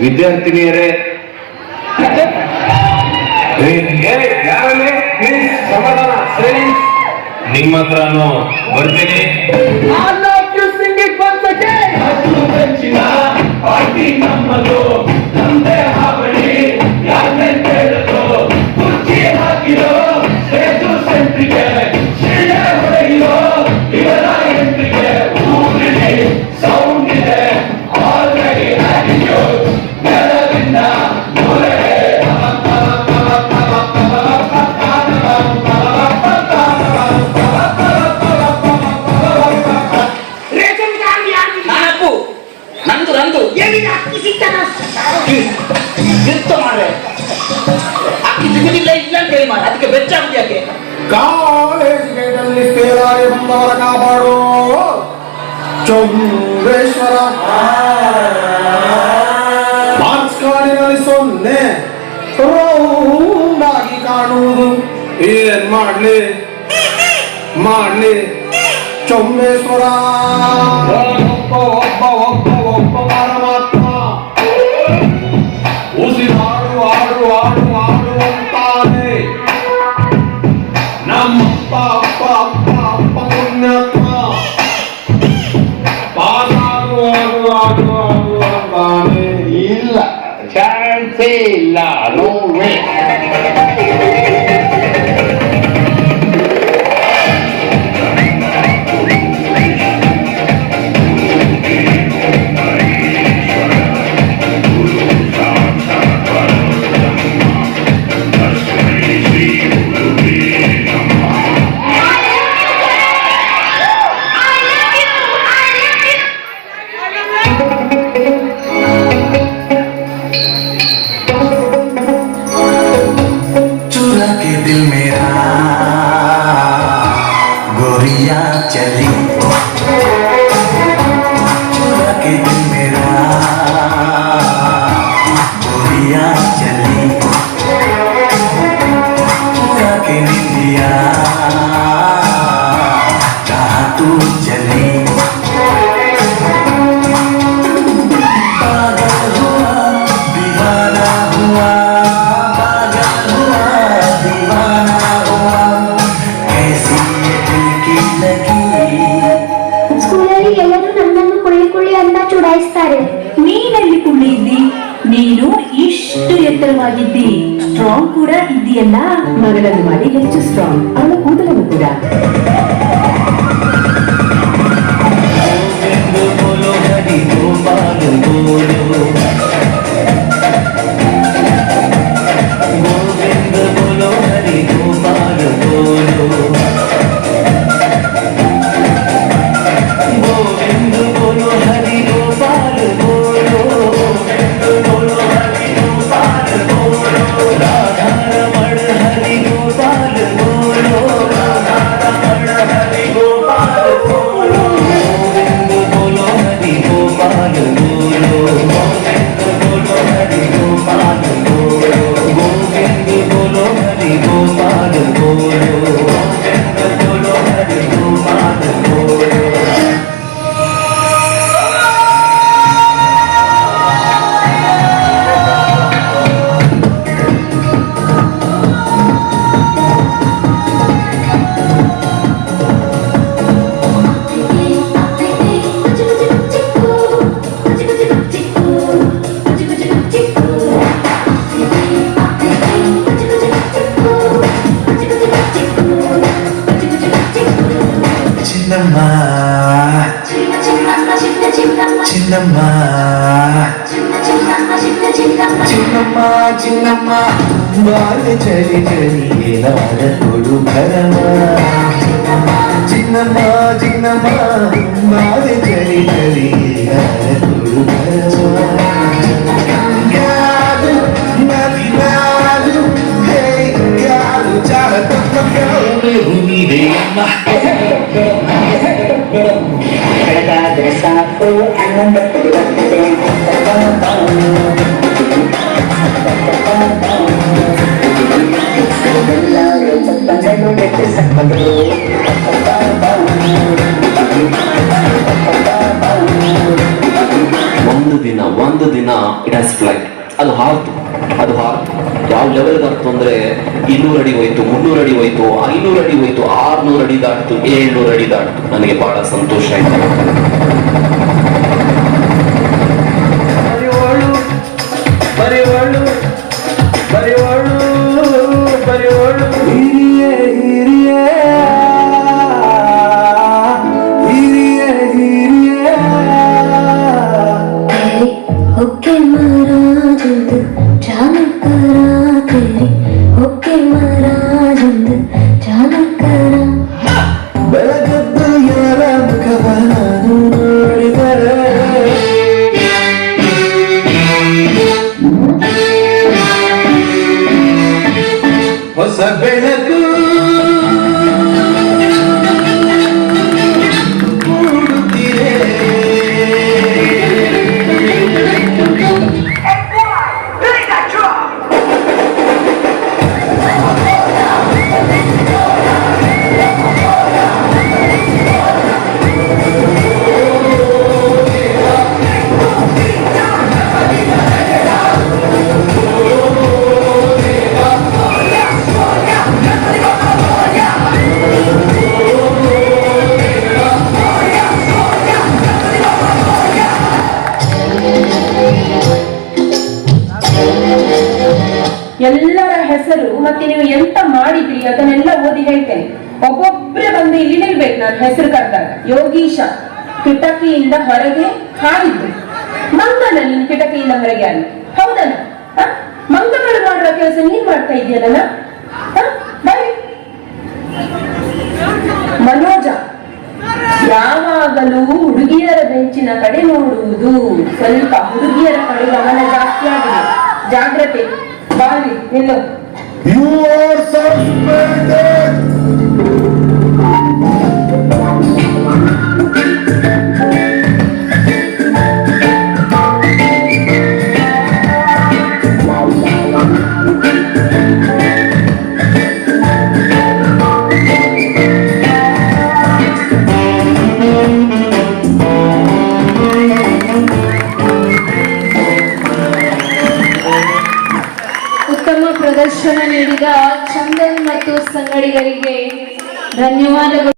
ವಿದ್ಯಾರ್ಥಿನಿಯರೇ, ನಿಮ್ಮ ಹತ್ರನು ಬರ್ತೀನಿ. ನಮ್ಮದು ನಮ್ದೇ ಹಾವಳಿ, ಯಾರನ್ನೇ ಕೇಳಲು ಕುರ್ಚಿ ಹಾಕಿರೋ ಸೇತು ಸೆಂಟ್ರಿಗೆ ಶಿಲೆ ಹೊಡೆಯಿರೋ ಇವರ ಎಂಟ್ರಿಗೆ ಊರಿನಲ್ಲಿ ಸೌಂಡ್ ಇದೆ ಆಲ್ರೆಡಿ ಆಟಿಟ್ಯೂಡ್ ನೆಲದಿಂದ ನಂದು ನಂದು ಯುದ್ಧ ಮಾಡ್ರೆ ಅಕ್ಕಿ ಸಿಗುದಿಲ್ಲ ಇಲ್ಲ ಅಂತ ಹೇಳಿ ಮಾಡಿ ಅದಕ್ಕೆ ಬೆಚ್ಚಾಗುದು ಯಾಕೆ? ಕಾಲೇಜಿನಲ್ಲಿ ಸೇರಾಗಿ ಬಂದವರ ಕಾಪಾಡು ಚೌಡೇಶ್ವರ. ಮಾರ್ಕ್ಸ್ ಕಾರ್ಡಿನಲ್ಲಿ 0 ರೌಂಡಾಗಿ ಕಾಣುವುದು. ಏನ್ ಮಾಡ್ಲಿ ಚೌಡೇಶ್ವರ. ಒಬ್ಬ ಪರಮಾತ್ಮ ಉಸಿರಾಡು ಆಡು ಅಂತಾನೆ. ನಮ್ಮಪ್ಪ ಅಪ್ಪ ಪುಣ್ಯಾತ್ಮ ಪಾಸಾಡು ಅಂತಾನೆ. ಇಲ್ಲ, ಚಾನ್ಸೇ ಇಲ್ಲ. No way. ನೀನಲ್ಲಿ ಕುಳ್ಳಿದ್ದಿ, ನೀನು ಇಷ್ಟು ಎತ್ತರವಾಗಿದ್ದಿ, ಸ್ಟ್ರಾಂಗ್ ಕೂಡ ಇದ್ದೀಯಲ್ಲ. ಮಗಳನ್ನು ಮಾಡಿ ಹೆಚ್ಚು ಸ್ಟ್ರಾಂಗ್, ಅವಳ ಕೂದಲನ್ನು ಕೂಡ. చిన్నమ్మ బాల చలి ఏలాడ కొడు భరమా. చిన్నమ్మ బాల చలి ఏలాడ కొడు భరమా. గాలు నదినాలు హే గాలు చాలా తప్పగానే ఉండే అమ్మ. ಬೆಳಗಾದರೆ ಸಾಕು ಆನಂದ ಪಡುವಂತೆ. ಎಲ್ಲರೂ ಚಪ್ಪಂದೆಗಳು ನೆಟ್ಟು ಸಪ್ಪಂದರು. ಒಂದು ದಿನ ಇಟ್ ಹ್ಯಾಸ್ ಫ್ಲೈಟ್. ಅದು ಹಾರ್ತು ಯಾವ ಲೆವೆಲ್ ಹಾರ್ತು ಅಂದ್ರೆ 200 ಅಡಿ ಹೋಯ್ತು, 300 ಅಡಿ ಹೋಯ್ತು, 500 ಅಡಿ ಹೋಯ್ತು, 600 ಅಡಿ ದಾಟ್ತು, 700 ಅಡಿ ದಾಟ್ತು. ನನಗೆ ಬಹಳ ಸಂತೋಷ ಆಯ್ತು. ओके महाराज चालकरा तेरे ओके महाराज चालकरा ಬೆಳಗದ್ದು ಯಾರ ಮುಖವ ನಾನು ನೋಡಿದರೆ ಹೊಸ ಬೆಳಕು ಮೂಡುತ್ತಿದೆ. ಎಲ್ಲರ ಹೆಸರು ಮತ್ತೆ ನೀವು ಎಂತ ಮಾಡಿದ್ರಿ ಅದನ್ನೆಲ್ಲ ಓದಿ ಹೇಳ್ತೇನೆ. ಒಬ್ಬೊಬ್ಬರೇ ಬಂದು ಇಲ್ಲಿ ನಿಲ್ಬೇಕು. ನಾನು ಹೆಸರು ಕರೆದಾಗ ಯೋಗೀಶ ಕಿಟಕಿಯಿಂದ ಹೊರಗೆ ಹಾರಿದ್ದು. ಮಂಗನ ನೀನ್ ಕಿಟಕಿಯಿಂದ ಹೊರಗೆ ಹಾರಿ, ಹೌದನ? ಮಂಗಗಳು ಮಾಡುವ ಕೆಲಸ ನೀನ್ ಮಾಡ್ತಾ ಇದೆಯಲ್ಲ. ಬರೀ ಮನೋಜ ಯಾವಾಗಲೂ ಹುಡುಗಿಯರ ಬೆಂಚಿನ ಕಡೆ ನೋಡುವುದು. ಸ್ವಲ್ಪ ಹುಡುಗಿಯರ ಕಡೆ ಗಮನ ಜಾಸ್ತಿ ಆಗಿದೆ, ಜಾಗ್ರತೆ. ಬಾರಿ ನಿಲ್ಲು. You are suspended. ಉತ್ತಮ ಪ್ರದರ್ಶನ ನೀಡಿದ ಚಂದನ್ ಮತ್ತು ಸಂಗಡಿಗರಿಗೆ ಧನ್ಯವಾದಗಳು.